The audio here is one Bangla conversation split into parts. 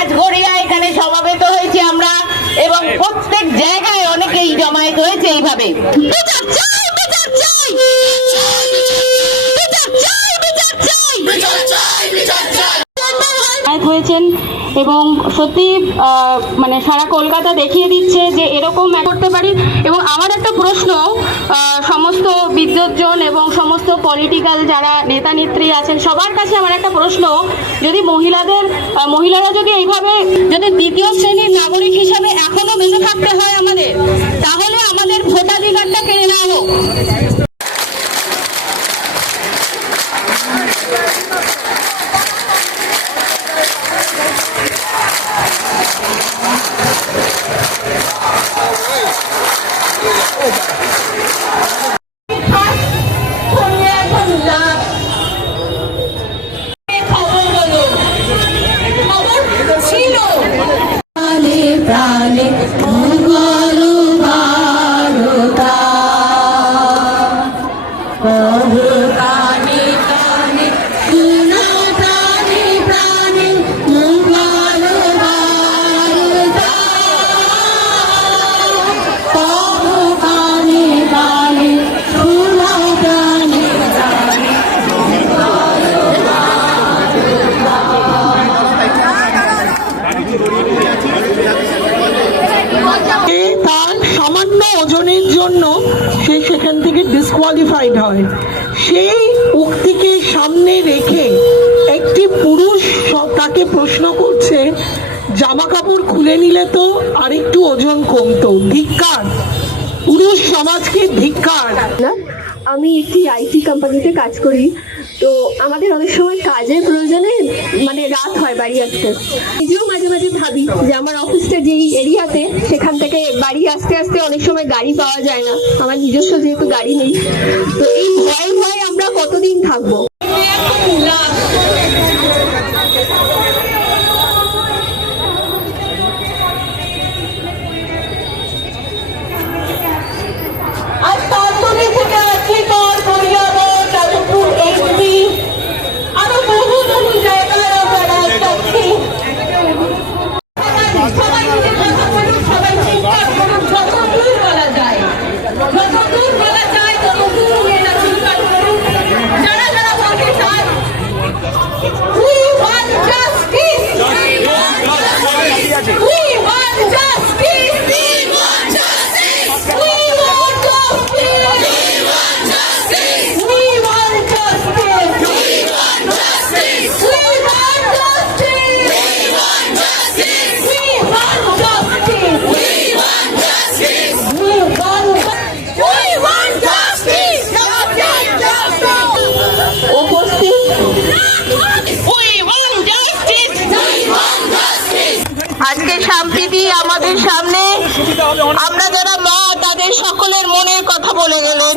আজ গড়িয়া এখানে সমাবেত হয়েছে আমরা এবং প্রত্যেক জায়গায় অনেকেই জমায়েত হয়েছে এইভাবে। হয়েছেন এবং সত্যি মানে সারা কলকাতা দেখিয়ে দিচ্ছে যে এরকম করতে পারি। এবং আমার একটা প্রশ্ন সমস্ত বিদ্যুৎজন এবং পলিটিক্যাল যারা নেতা নেত্রী আছেন, সবার কাছে আমার একটা প্রশ্ন, যদি মহিলাদের মহিলারা যদি এইভাবে যদি দ্বিতীয় শ্রেণির নাগরিক হিসাবে এখনও বেঁচে থাকতে হয় আমাদের, তাহলে আমাদের ভোটাধিকারটা কেড়ে নেওয়া হোক। ডিসকোয়ালিফাইড হয়। সেই উক্তিকে সামনে রেখে একটি পুরুষ তাকে প্রশ্ন করছে, জামা কাপড় খুলে নিলে তো আরেকটু ওজন কমতো, ধিক্কার। পুরুষ সমাজকে ধিক্কার। আমি একটি আইটি কোম্পানিতে কাজ করি। তো আমাদের অনেক সময় কাজের প্রয়োজনে মানে রাত হয় বাড়ি আসতে। নিজেও মাঝে মাঝে ভাবি যে আমার অফিসটা যেই এরিয়াতে, সেখান থেকে বাড়ি আসতে আসতে অনেক সময় গাড়ি পাওয়া যায় না। আমার নিজস্ব যেহেতু গাড়ি নেই। তো এই ভয়ে ভয়ে আমরা কতদিন থাকব? সকলের মনের কথা বলে গেলেন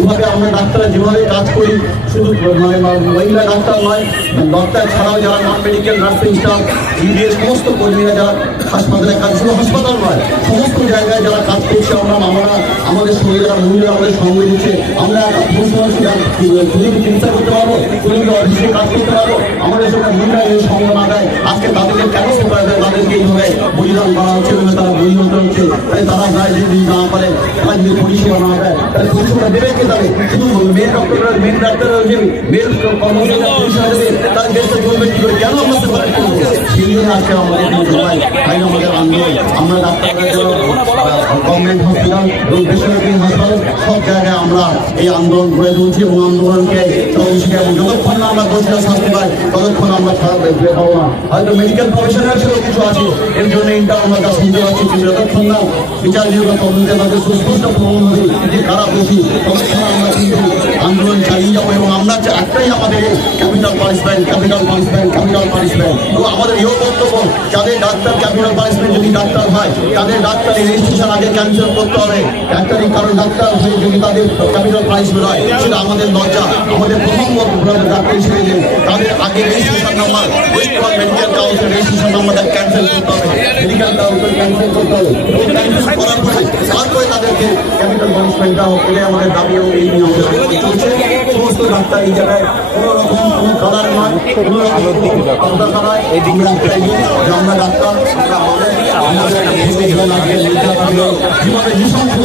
এভাবে আমরা ডাক্তাররা যেভাবে কাজ করি, শুধু মানে মহিলা ডাক্তার নয় ডাক্তার ছাড়াও যারা নন মেডিকেল নার্সিং স্টাফ ইডিএর সমস্ত কর্মীরা যারা হাসপাতালে কাজ শুধু হাসপাতাল নয়, সমস্ত জায়গায় যারা কাজ করছে, আমরা আমরা আমাদের সঙ্গে মহিলা আমাদের সঙ্গে দিচ্ছে। আমরা পুরুষ মানুষ ক্লিনিক চিকিৎসা করতে পারব? ক্লিনিক অফিসে কাজ করতে পারব? আমাদের সঙ্গে মহিলা এই সঙ্গ না দেয়। আজকে তাদেরকে কেন তাদেরকে এইভাবে বলিদান করা হচ্ছে? তারা বলিদান হচ্ছে। তারা গায়ে যদি না পারে যদি পরিষেবা না তাহলে পরিষেবা দেবে কে তাহলে শুধু মেয়ে ডক্টররা মেয়ে ডাক্তাররা যে মেয়ের তার চলবে কি করে, কেন করব সেই জন্য আজকে আমাদের আমাদের আন্দোলন? আমরা গভর্নমেন্ট হসপিটাল এবং বেসরকারি হাসপাতাল, সব জায়গায় আমরা এই আন্দোলন তুলছি এবং আন্দোলনকে যতক্ষণ না আমরা দোষীরা শাস্তি পাই, ততক্ষণ আমরা খারাপ পাবো না। হয়তো মেডিকেল প্রফেশনাল ছিল, কিছু আছে, এর জন্য আমরা শুনতে পাচ্ছি যতক্ষণ না বিচার বিভাগ তদন্তে তাদের সুস্পষ্ট যে কারা দোষী ততক্ষণ আমরা কিন্তু আন্দোলন চালিয়ে যাব এবং আমরা একটাই আমাদের capital punishment capital punishment capital punishment. এবং আমাদের এও বক্তব্য, যাদের ডাক্তার ক্যাপিটাল পানিশমেন্ট যদি ডাক্তার হয়, তাদের ডাক্তারি রেজিস্ট্রেশন আগে ক্যান্সেল করতে হবে। ডাক্তারি কারণ ডাক্তার হয়ে যদি তাদের ক্যাপিটাল পানিশমেন্ট হয়, সেটা আমাদের লজ্জা আমাদের প্রথম ডাক্তার হিসেবে যে তাদের আগে registration number West medical council registration number cancel করতে হবে। মেডিকেল কাউন্সিল ক্যান্সেল করতে হবে। তারপরে তাদেরকে ক্যাপিটাল পানিশমেন্টটা এটাই আমাদের দাবি এবং এই নিয়ে হচ্ছে সমস্ত রাস্তা এই জায়গায় কোনো রকম কোনো কালার নয় কোনো আলোর এই দিকে আমরা ডাক্তার আমরা আমাদের আমাদের জীবনে নিঃসংখ্য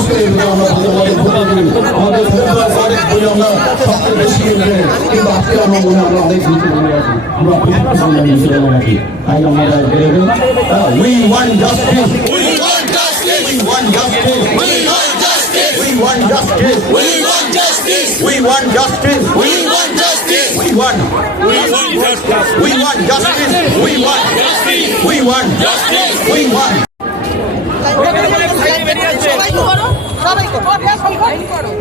সমস্ত এগুলো আমরা আমাদের ভোটার করি আমাদের ভোটার অনেক বই আমরা সবচেয়ে বেশি এগুলো কিন্তু আজকে আমরা মনে হয় আমরা অনেক নিচে নেমে গেছি আমরা প্রযুক্তি সামনে নিচে নেমে গেছি তাই আমরা we want justice We want justice. We want justice We want justice. We want justice We want justice. We want justice We want justice. We want We want justice. We want justice we want Justice. We want Justice. We want সবাই করো সবাই করো।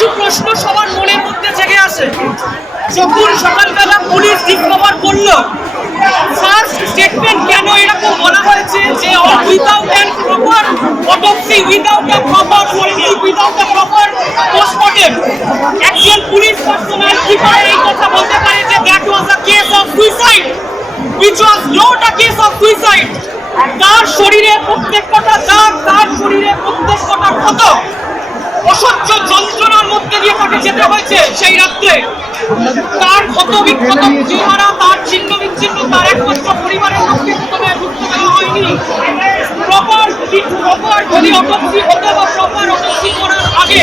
কিছু প্রশ্ন সবার মনের মধ্যে জেগে আসে যখন সকালবেলা পুলিশ ডিসকভার করল ফার্স্ট স্টেটমেন্ট কেন এরকম বলা হয়েছে যে without an proper autopsy without a proper forensic without a proper postmortem একজন পুলিশ পার্সোনাল কি করে এই কথা বলতে পারে যে that was a case of suicide which was not a case of suicide তার শরীরে প্রত্যেকটা দাগ, তার শরীরে প্রত্যেকটা ক্ষত। অসহ্য যন্ত্রণার মধ্যে দিয়ে তাকে যেতে হয়েছে সেই রাত্রে। তার ক্ষত বিক্ষত চেহারা তার ছিন্ন বিচ্ছিন্ন তার একমাত্র পরিবারের লোককে প্রথমে ঢুকতে দেওয়া হয়নি। প্রপার প্রপার যদি অটপসি হতো বা প্রপার অটপসি করার আগে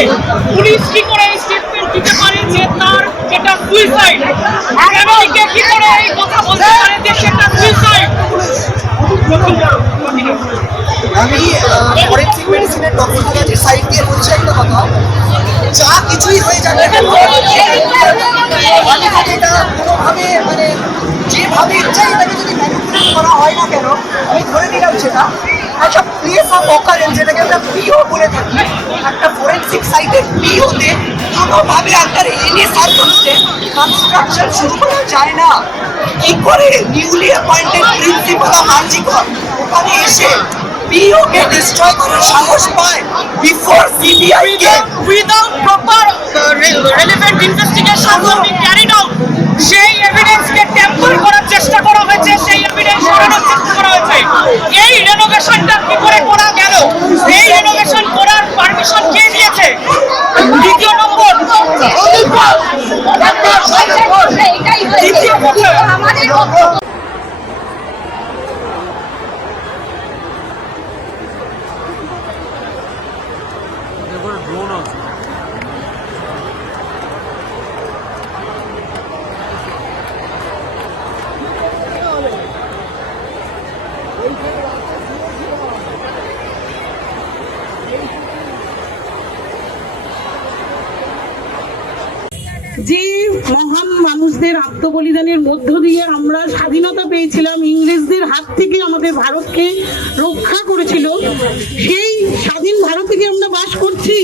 পুলিশ কি করে এই স্টেটমেন্ট দিতে পারে যে তার যেটা সুইসাইড ফ্যামিলিকে কি করে এই কথা বলতে পারে যে সেটা সুইসাইড আমি ফরেন্সিক মেডিসিনের টক্সিকোলজির সাইড দিয়ে বলছি একটা কথা। যা কিছুই হয়ে যাবে, এটা কোনোভাবে মানে যেভাবে ইচ্ছাই এটাকে যদি ম্যানিপুলেট করা হয় না কেন, আমি ধরে নিলাম সেটা। একটা প্লেস অফ অকারেন্স যেটাকে আমরা পিও বলে থাকি, একটা ফরেন্সিক সাইটের পিওতে কোনোভাবে আন্ডার এনি সার্কামস্টেন্স কনস্ট্রাকশন শুরু করা যায় না। কি করে newly appointed principal of RG Kar ওখানে এসে পিও কে ডিস্ট্রয় করার সাহস পায় বিফোর সিবিআই কে। Uh, re- relevant investigation will be carried out সেই এভিডেন্সকে টেম্পার করার চেষ্টা করা হয়েছে সেই এভিডেন্স সরানোর চেষ্টা করা হয়েছে। এই রেনোভেশনটা কি করে করা গেল? এই রেনোভেশন করার পারমিশন কে দিয়েছে? নম্বর যে মহান মানুষদের আত্মবলিদানের মধ্য দিয়ে আমরা স্বাধীনতা পেয়েছিলাম, ইংরেজদের হাত থেকে আমাদের ভারতকে রক্ষা করেছিল, সেই স্বাধীন ভারতে কি আমরা বাস করছি,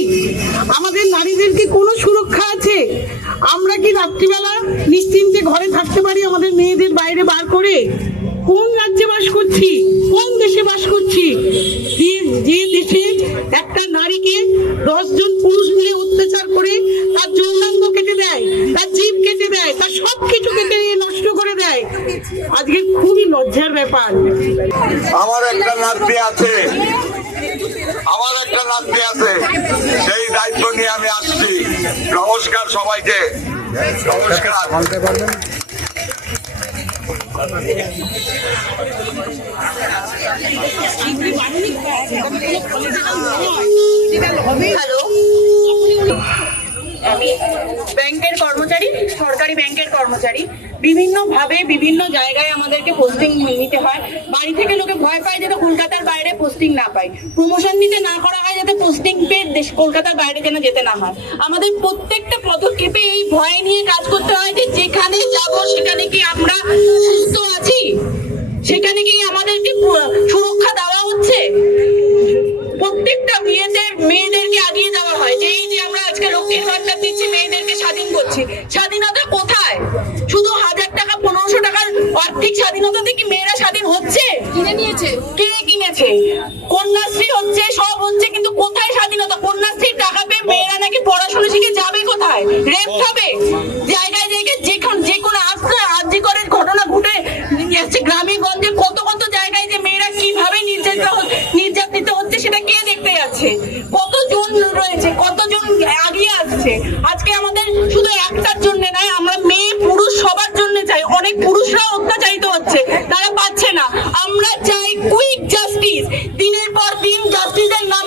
আমাদের নারীদেরকে কোনো সুরক্ষা আছে? আমরা কি রাত্রিবেলা নিশ্চিন্তে ঘরে থাকতে পারি আমাদের মেয়েদের বাইরে বার করে? কোন রাজ্যে বাস করছি? কোন দেশে বাস করছি? যে দেশে একটা নারীকে দশজন পুরুষ মিলে অত্যাচার করে, তার যৌনাঙ্গ কেটে দেয়, তার জীব কেটে দেয়, তার সব কিছু কেটে নষ্ট করে দেয়। আজকে খুবই লজ্জার ব্যাপার। আমার একটা নাতি আছে। আমার একটা নাতি আছে। সেই দায়িত্ব নিয়ে আমি আসছি। নমস্কার সবাইকে। নমস্কার। আমি ব্যাংকের কর্মচারী সরকারি ব্যাংকের কর্মচারী। বিভিন্ন ভাবে বিভিন্ন জায়গায় আমাদেরকে পোস্টিং নিতে হয়। বাড়ি থেকে লোকে ভয় পায় যাতে কলকাতার বাইরে পোস্টিং না পায়। প্রমোশন দিতে না করা হয় যাতে পোস্টিং পেয়ে কলকাতার বাইরে যেন যেতে না হয়। আমাদের প্রত্যেকটা পদক্ষেপে এই ভয় নিয়ে কাজ করতে হয় যে যেখানে যাব সেখানে কি আমরা সুস্থ আছি? সেখানে কি আমাদেরকে সুরক্ষা দেওয়া হচ্ছে? প্রত্যেকটা বিয়েতে মেয়েদেরকে আগিয়ে দেওয়া হয়। যে এই যে আমরা আজকে লক্ষ্মীর ভান্ডার দিচ্ছি, মেয়েদেরকে স্বাধীন করছি স্বাধীনতা কোথায় শুধু হাজার টাকা পনেরোশো টাকার আর্থিক স্বাধীনতা থেকে মেয়েরা স্বাধীন হচ্ছে? কিনে নিয়েছে। কে কিনেছে? কন্যাশ্রী হচ্ছে সব হচ্ছে কিন্তু কোথায় স্বাধীনতা? কন্যাশ্রীর টাকা পেয়ে মেয়েরা নাকি পড়াশোনা শিখে যাবে কোথায়? রেপ খাবে? দিনের পর দিন যাত্রীদের নাম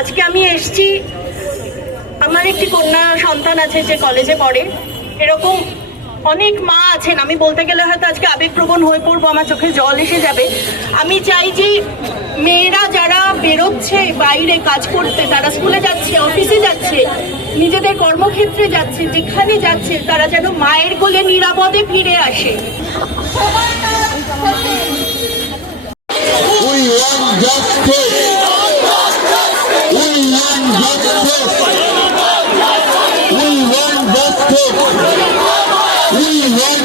আজকে আমি এসছি। আমার একটি কন্যা সন্তান আছে যে কলেজে পড়ে। এরকম অনেক মা আছেন। আমি বলতে গেলে হয়তো আজকে আবেগপ্রবণ হয়ে পড়ব, আমার চোখে জল এসে যাবে। আমি চাই যে মেয়েরা যারা বেরোচ্ছে বাইরে কাজ করতে, তারা স্কুলে যাচ্ছে অফিসে যাচ্ছে, নিজেদের কর্মক্ষেত্রে যাচ্ছে, যেখানে যাচ্ছে, তারা যেন মায়ের কোলে নিরাপদে ফিরে আসে। We want justice.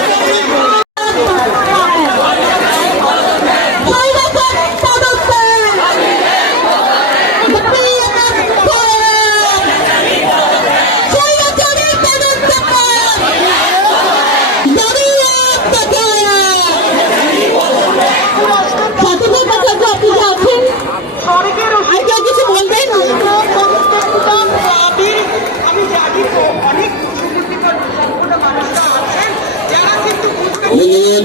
Thank you.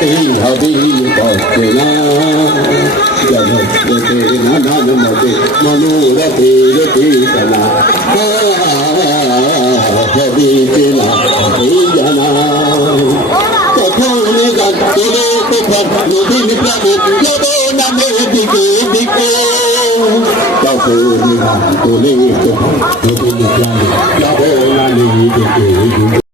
পথে হবে না জগৎকে নানান মতে মনোরথে রথে জানা সবই চেনা সবই জানা কখন তোলে কোথাও নদীর প্রাণে যাব নামে দিকে দিকে কখন গান তোলে কোথাও নদীর প্রাণে যাব নামে দিকে দিকে